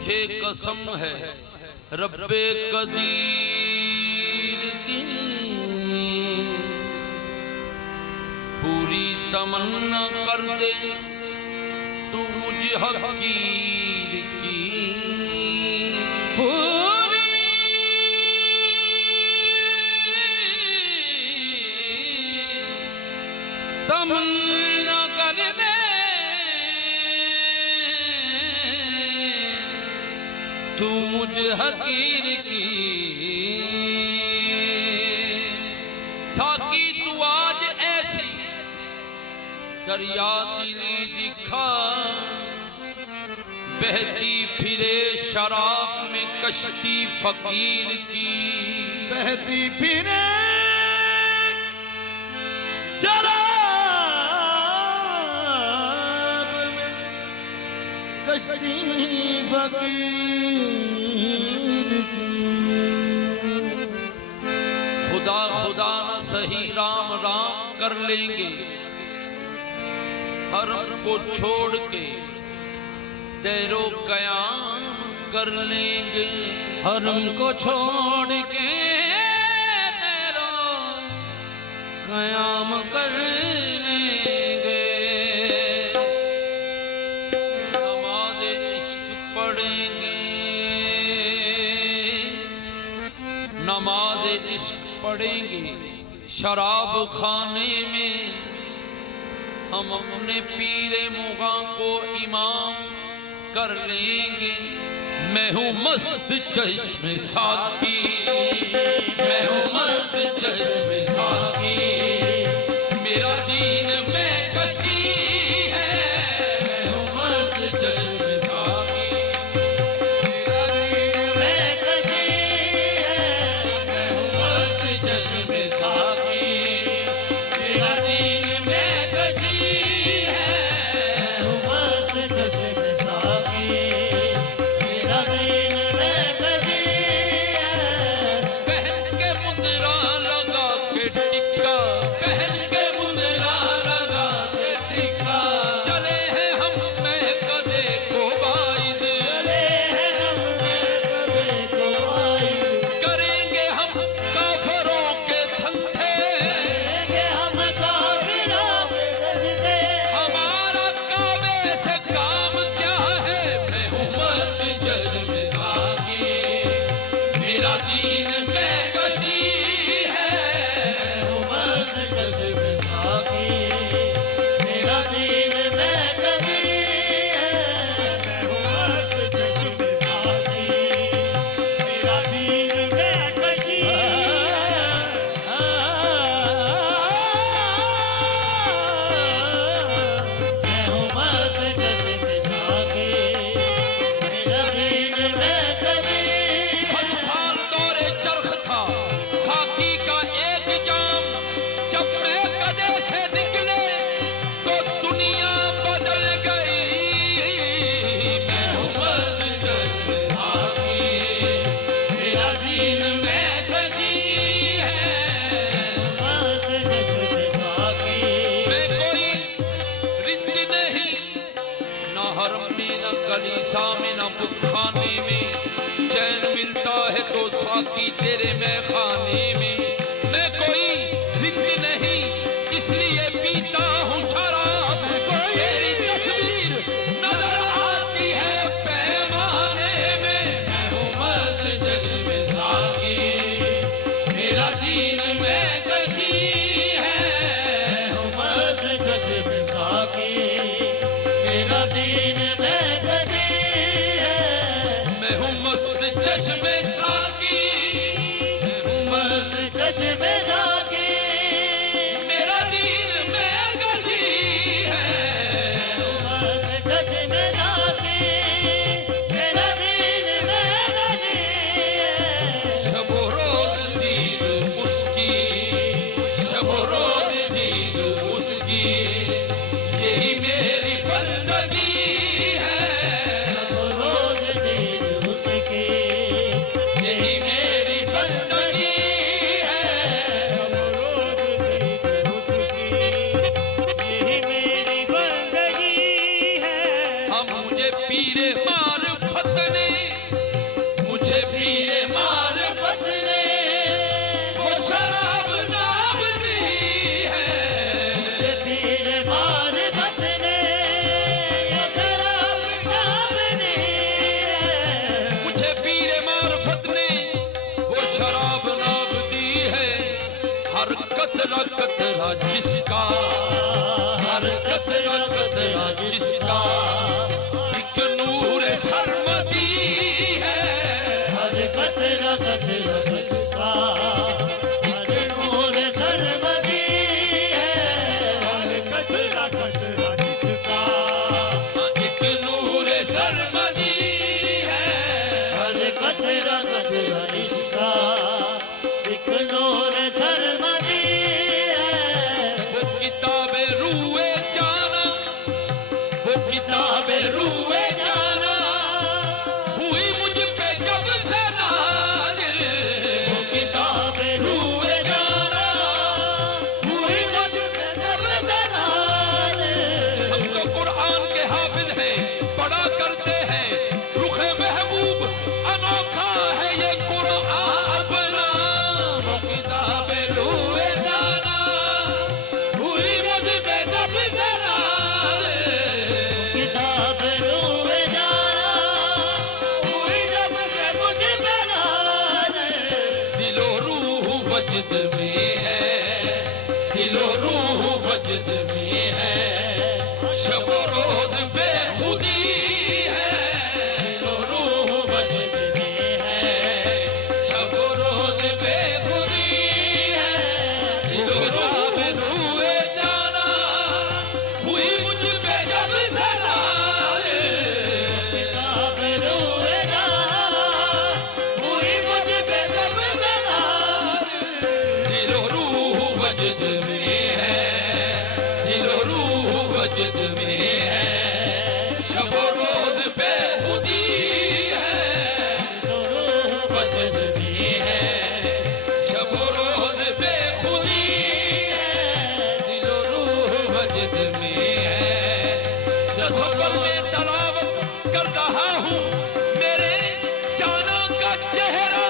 मुझे कसम है रब्बे कदीर की, पूरी तमन्ना कर दे तू मुझे हकीर की। पूरी तमन्ना कर दे तू मुझे हकीर की। साकी तू आज ऐसी दरिया दिली दिखा, बहती फिरे शराब में कश्ती फकीर की। बहती फिरे शराब में कश्ती फकीर की। खुदा खुदा न सही राम राम कर लेंगे, हरम को छोड़ के तेरो कयाम कर लेंगे। हरम को छोड़ के तेरो कयाम कर लेंगे। नमाज इश्क पढ़ेंगे, नमाज इश्क पढ़ेंगे शराब खाने में। हम अपने पीरे मुगा को इमाम कर लेंगे। मैं हूँ मस्त चश्मे साकी, मैं हूँ मस्त चश्मे साकी, मेरा दीन में कशी है। मैं हूँ मस्त चश्मे साकी, मेरा दीन में कशी है। मैं हूँ मस्त चश्मे साकी, मेरा दीन में कशी है। कलीसा में न बुतखाने में चैन मिलता है तो साकी तेरे मैं खाने में। मैं कोई रिंद नहीं इसलिए पीता हूँ शराब, तेरी तस्वीर नजर आती है पैमाने में। मैं हूँ मस्त चश्मे साकी, मेरा दीन में कशी है। मैं हूँ मस्त चश्मे साकी, मेरा दीन चश्मे साकी, मैं हूँ मस्त चश्मे साकी, मेरा दीन में कशी है। मस्त चश्मे साकी, मेरा दीन में कशी है। शब रोज दीद उसकी, शब रोज दीद उसकी, यही मेरी बंदगी है। शब रोज दीद उसकी, यही मेरी बंदगी है। शब रोज दीद उसकी, यही मेरी बंदगी है। हम मुझे पीरे मारिफत ने कतरा जिसका, हर कतरा कतरा जिसका एक नूर सरमदी है। हर कतरा कतरा जिसका हर नूर सरमदी है। हर कतरा कतरा जिसका एक नूर सरमदी है। हर कतरा कतरा जिसका एक नूर सरमदी है। वो किताबे रूए जाना, वो किताबे रूए जाना हुई मुझ पे जब से नाज़िल। वो किताबें रूए जाना हुई मुझ पे जब से नाज़िल। हम तो कुरान के हाफिज हैं, पढ़ा करते हैं, रुखे महबूब अनोखा है ये कुरान अपना। वो किताबे रूए जाना हुई मुझ पे जब से नाज़िल। किताब रूए जाना हुई जब से मुझ पे नाज़िल। दिलो रूह वजद में है, दिलो रूह वजद में है, शब रोज बेखुदी है। दिलो रूह वजद में है, शब रोज बेखुदी है। दिलो रूह रूए जाना हुई मुझ पे जब से नाज़िल। किताब रूए जाना हुई मुझ पे जब से नाज़िल। दिलो रूह वजद में है, दिलो रूह वजद में है, शब रोज बेखुदी है। रूह वजद में है, शब रोज बेखुदी है। दिलो रूह वजद में है। सफर में तलावत कर रहा हूँ मेरे जाना का चेहरा,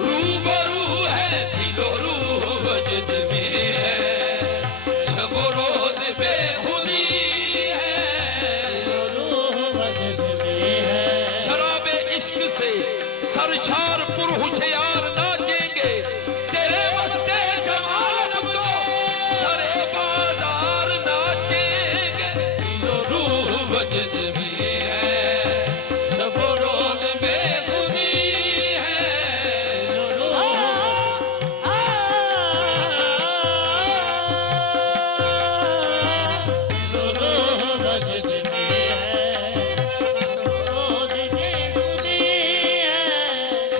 रूबरू है दिलो रूह वजद में है, शब रोज बेखुदी है। रूह वजद में है। शराबे इश्क से सरशार पुर होशियार नाचेंगे, तेरे वस्ते जमाल को सरे बाजार नाचेंगे। दिलो रूह वजद में है, शब रोज बेखुदी है।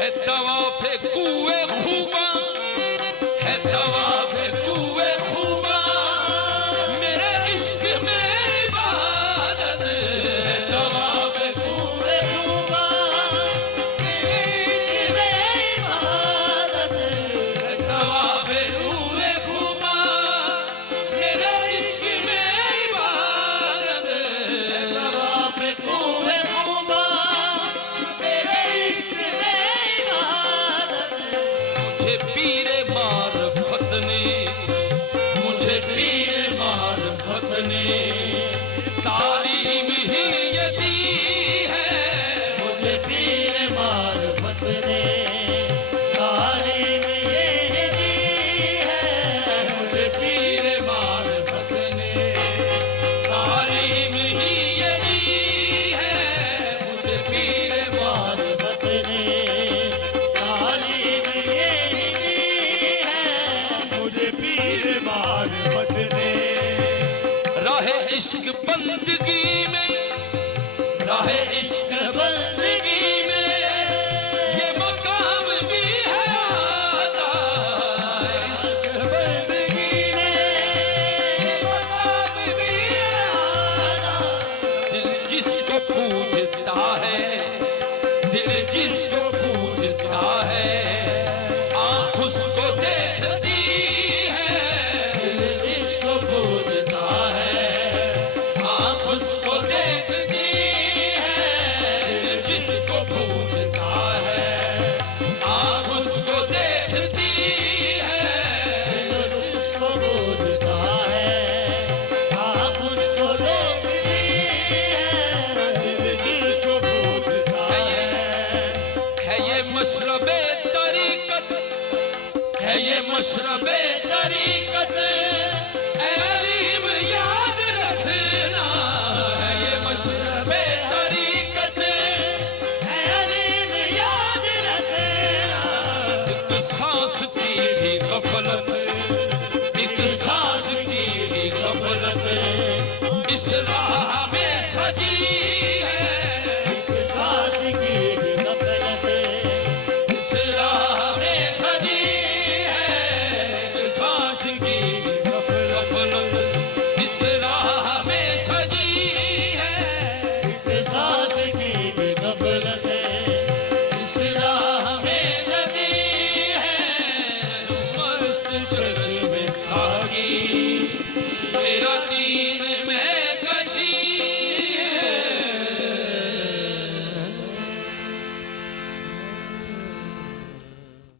है तवाफ़े कुए खूबा, है तवाफ़े कुए खूबा, मेरे इश्क में इबादत है। तवाफ़े कुए खूबा, है तवाफ़े कुए खूबा, मेरे इश्क में इबादत है। तवाफ़े कुए मुझे पीरे मारफत ने, मुझे पीरे मारफत ने तालीम ही ये दी है। मुझे पीर मार्फत ने तालीम ये दी है। मुझे पीरे मारफत ने तालीम ही ये दी है। मुझे पीरे मार्फत ने तालीम ये दी है। मुझे पीर मार्फत ने राह इश्क बंदगी में, राह इश्क बंदगी में ये मकाम भी है आदा। बंदगी में मकाम भी आना। दिल जिसको पूजता है, दिल जिसको पूजता है, आँख उसको देखती है। दिल जिसको पूजता है, आँख उसको देखती है। दिल जिसको मशरबे तरीकत ऐ अलीम याद रखना है, ये मशरबे तरीकत है अलीम याद रखना। एक सांस की भी गफलत, एक सांस की भी गफलत इस राह में सजी है, एक सांस की भी गफलत इस राह में सजी है, एक सांस की भी गफलत इस राह में सजी है, एक सांस की भी गफलत इस राह में लगी है। मस्त चश्मे साकी मेरा दीन